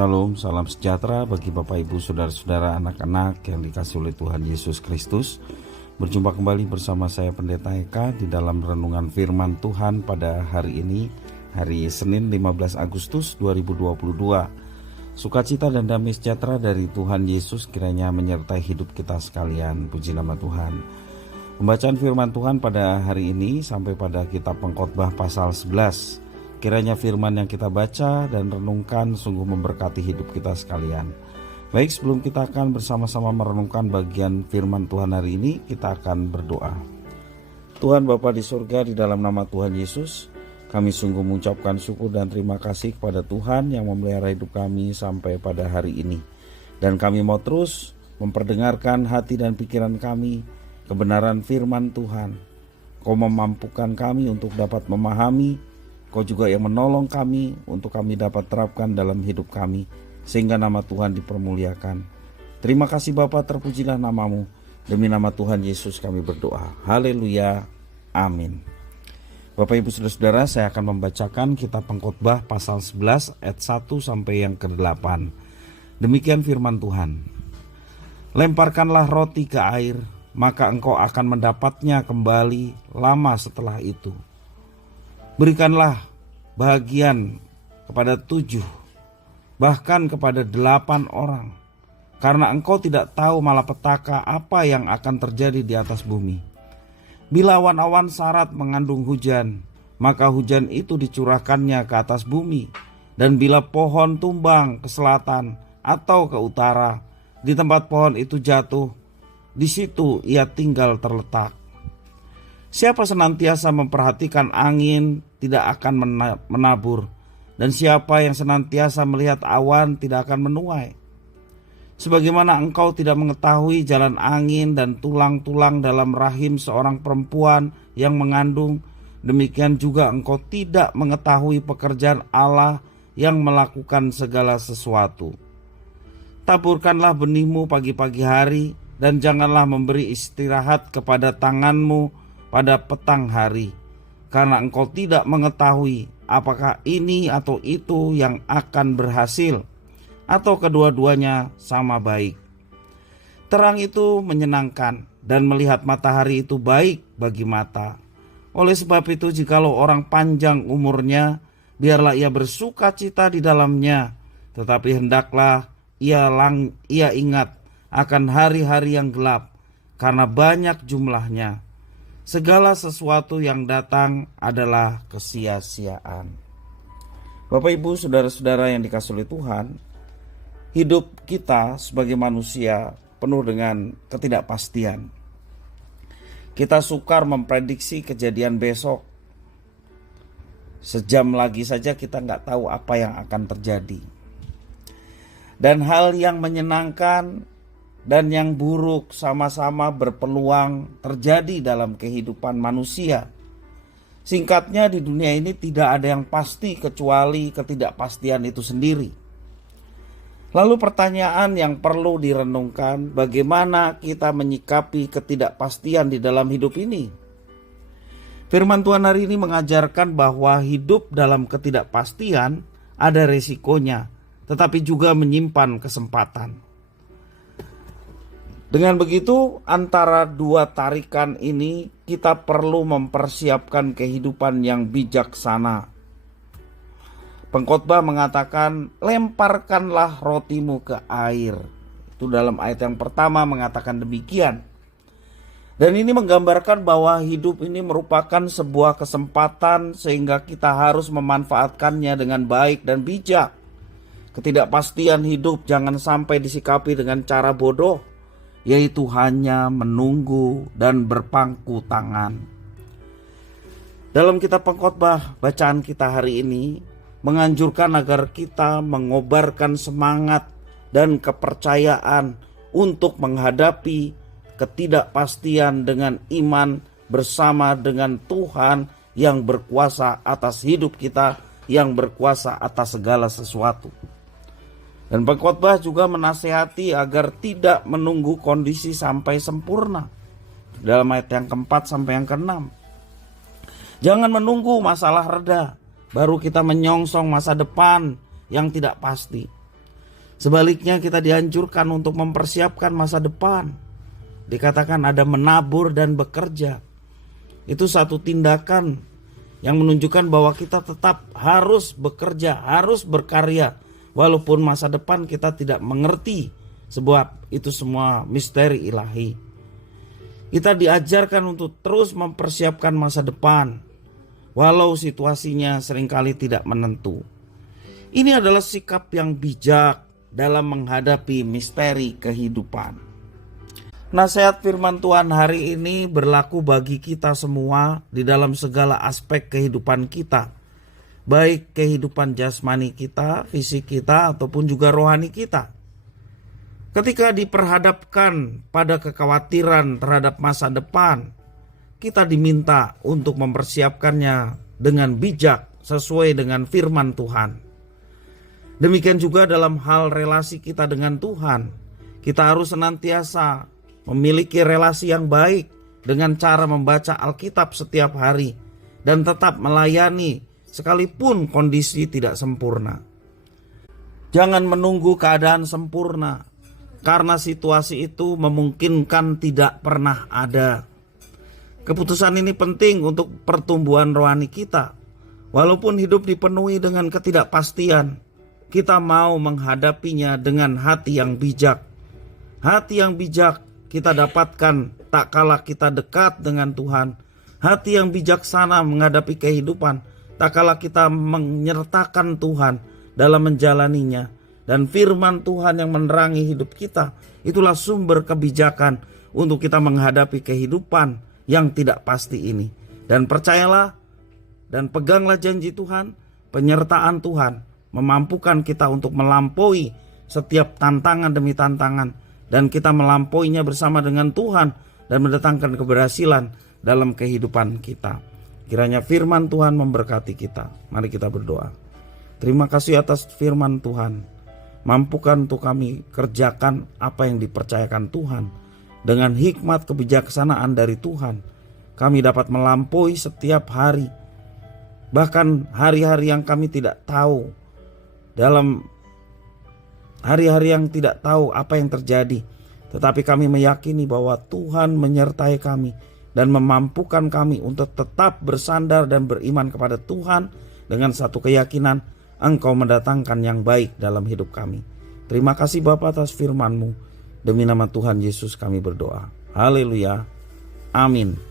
Shalom, salam sejahtera bagi Bapak Ibu, Saudara-saudara, anak-anak yang dikasihi oleh Tuhan Yesus Kristus. Berjumpa kembali bersama saya Pendeta Eka di dalam renungan firman Tuhan pada hari ini, hari Senin 15 Agustus 2022. Sukacita dan damai sejahtera dari Tuhan Yesus kiranya menyertai hidup kita sekalian. Puji nama Tuhan. Pembacaan firman Tuhan pada hari ini sampai pada kitab Pengkhotbah pasal 11. Kiranya firman yang kita baca dan renungkan sungguh memberkati hidup kita sekalian. Baik, sebelum kita akan bersama-sama merenungkan bagian firman Tuhan hari ini, kita akan berdoa. Tuhan Bapa di surga, di dalam nama Tuhan Yesus, kami sungguh mengucapkan syukur dan terima kasih kepada Tuhan yang memelihara hidup kami sampai pada hari ini. Dan kami mau terus memperdengarkan hati dan pikiran kami kebenaran firman Tuhan. Kau memampukan kami untuk dapat memahami, Kau juga yang menolong kami untuk kami dapat terapkan dalam hidup kami, sehingga nama Tuhan dipermuliakan. Terima kasih Bapa, terpujilah namamu. Demi nama Tuhan Yesus kami berdoa. Haleluya. Amin. Bapak Ibu Saudara-saudara, saya akan membacakan kitab Pengkhotbah pasal 11 ayat 1 sampai yang ke-8. Demikian firman Tuhan. Lemparkanlah roti ke air, maka engkau akan mendapatnya kembali lama setelah itu. Berikanlah bahagian kepada 7, bahkan kepada 8 orang, karena engkau tidak tahu malapetaka apa yang akan terjadi di atas bumi. Bila awan-awan sarat mengandung hujan, maka hujan itu dicurahkannya ke atas bumi. Dan bila pohon tumbang ke selatan atau ke utara, di tempat pohon itu jatuh, di situ ia tinggal terletak. Siapa senantiasa memperhatikan angin tidak akan menabur, dan siapa yang senantiasa melihat awan tidak akan menuai. Sebagaimana engkau tidak mengetahui jalan angin dan tulang-tulang dalam rahim seorang perempuan yang mengandung, demikian juga engkau tidak mengetahui pekerjaan Allah yang melakukan segala sesuatu. Taburkanlah benihmu pagi-pagi hari, dan janganlah memberi istirahat kepada tanganmu pada petang hari, karena engkau tidak mengetahui apakah ini atau itu yang akan berhasil, atau kedua-duanya sama baik. Terang itu menyenangkan, dan melihat matahari itu baik bagi mata. Oleh sebab itu, jikalau orang panjang umurnya, biarlah ia bersuka cita di dalamnya, tetapi hendaklah ia ingat akan hari-hari yang gelap, karena banyak jumlahnya. Segala sesuatu yang datang adalah kesia-siaan. Bapak Ibu, Saudara-saudara yang dikasihi oleh Tuhan, hidup kita sebagai manusia penuh dengan ketidakpastian. Kita sukar memprediksi kejadian besok. Sejam lagi saja kita nggak tahu apa yang akan terjadi. Dan hal yang menyenangkan dan yang buruk sama-sama berpeluang terjadi dalam kehidupan manusia. Singkatnya, di dunia ini tidak ada yang pasti kecuali ketidakpastian itu sendiri. Lalu pertanyaan yang perlu direnungkan, bagaimana kita menyikapi ketidakpastian di dalam hidup ini? Firman Tuhan hari ini mengajarkan bahwa hidup dalam ketidakpastian ada resikonya, tetapi juga menyimpan kesempatan. Dengan begitu, antara dua tarikan ini kita perlu mempersiapkan kehidupan yang bijaksana. Pengkhotbah mengatakan, lemparkanlah rotimu ke air. Itu dalam ayat yang pertama mengatakan demikian. Dan ini menggambarkan bahwa hidup ini merupakan sebuah kesempatan sehingga kita harus memanfaatkannya dengan baik dan bijak. Ketidakpastian hidup jangan sampai disikapi dengan cara bodoh, yaitu hanya menunggu dan berpangku tangan. Dalam kitab Pengkhotbah bacaan kita hari ini menganjurkan agar kita mengobarkan semangat dan kepercayaan untuk menghadapi ketidakpastian dengan iman bersama dengan Tuhan yang berkuasa atas hidup kita, yang berkuasa atas segala sesuatu. Dan pengkhotbah juga menasihati agar tidak menunggu kondisi sampai sempurna. Dalam ayat yang keempat sampai yang keenam. Jangan menunggu masalah reda, baru kita menyongsong masa depan yang tidak pasti. Sebaliknya kita dianjurkan untuk mempersiapkan masa depan. Dikatakan ada menabur dan bekerja. Itu satu tindakan yang menunjukkan bahwa kita tetap harus bekerja, harus berkarya. Walaupun masa depan kita tidak mengerti, sebab itu semua misteri ilahi. Kita diajarkan untuk terus mempersiapkan masa depan, walau situasinya seringkali tidak menentu. Ini adalah sikap yang bijak dalam menghadapi misteri kehidupan. Nasihat firman Tuhan hari ini berlaku bagi kita semua di dalam segala aspek kehidupan kita. Baik kehidupan jasmani kita, fisik kita, ataupun juga rohani kita. Ketika diperhadapkan pada kekhawatiran terhadap masa depan, kita diminta untuk mempersiapkannya dengan bijak sesuai dengan firman Tuhan. Demikian juga dalam hal relasi kita dengan Tuhan. Kita harus senantiasa memiliki relasi yang baik dengan cara membaca Alkitab setiap hari dan tetap melayani sekalipun kondisi tidak sempurna. Jangan menunggu keadaan sempurna, karena situasi itu memungkinkan tidak pernah ada. Keputusan ini penting untuk pertumbuhan rohani kita. Walaupun hidup dipenuhi dengan ketidakpastian, kita mau menghadapinya dengan hati yang bijak. Hati yang bijak kita dapatkan tak kala kita dekat dengan Tuhan. Hati yang bijaksana menghadapi kehidupan tak kala kita menyertakan Tuhan dalam menjalaninya. Dan firman Tuhan yang menerangi hidup kita, itulah sumber kebijakan untuk kita menghadapi kehidupan yang tidak pasti ini. Dan percayalah dan peganglah janji Tuhan, penyertaan Tuhan memampukan kita untuk melampaui setiap tantangan demi tantangan. Dan kita melampauinya bersama dengan Tuhan dan mendatangkan keberhasilan dalam kehidupan kita. Kiranya firman Tuhan memberkati kita. Mari kita berdoa. Terima kasih atas firman Tuhan. Mampukan untuk kami kerjakan apa yang dipercayakan Tuhan. Dengan hikmat kebijaksanaan dari Tuhan, kami dapat melampaui setiap hari. Bahkan hari-hari yang kami tidak tahu, dalam hari-hari yang tidak tahu apa yang terjadi. Tetapi kami meyakini bahwa Tuhan menyertai kami dan memampukan kami untuk tetap bersandar dan beriman kepada Tuhan dengan satu keyakinan, Engkau mendatangkan yang baik dalam hidup kami. Terima kasih Bapa atas firman-Mu. Demi nama Tuhan Yesus kami berdoa. Haleluya. Amin.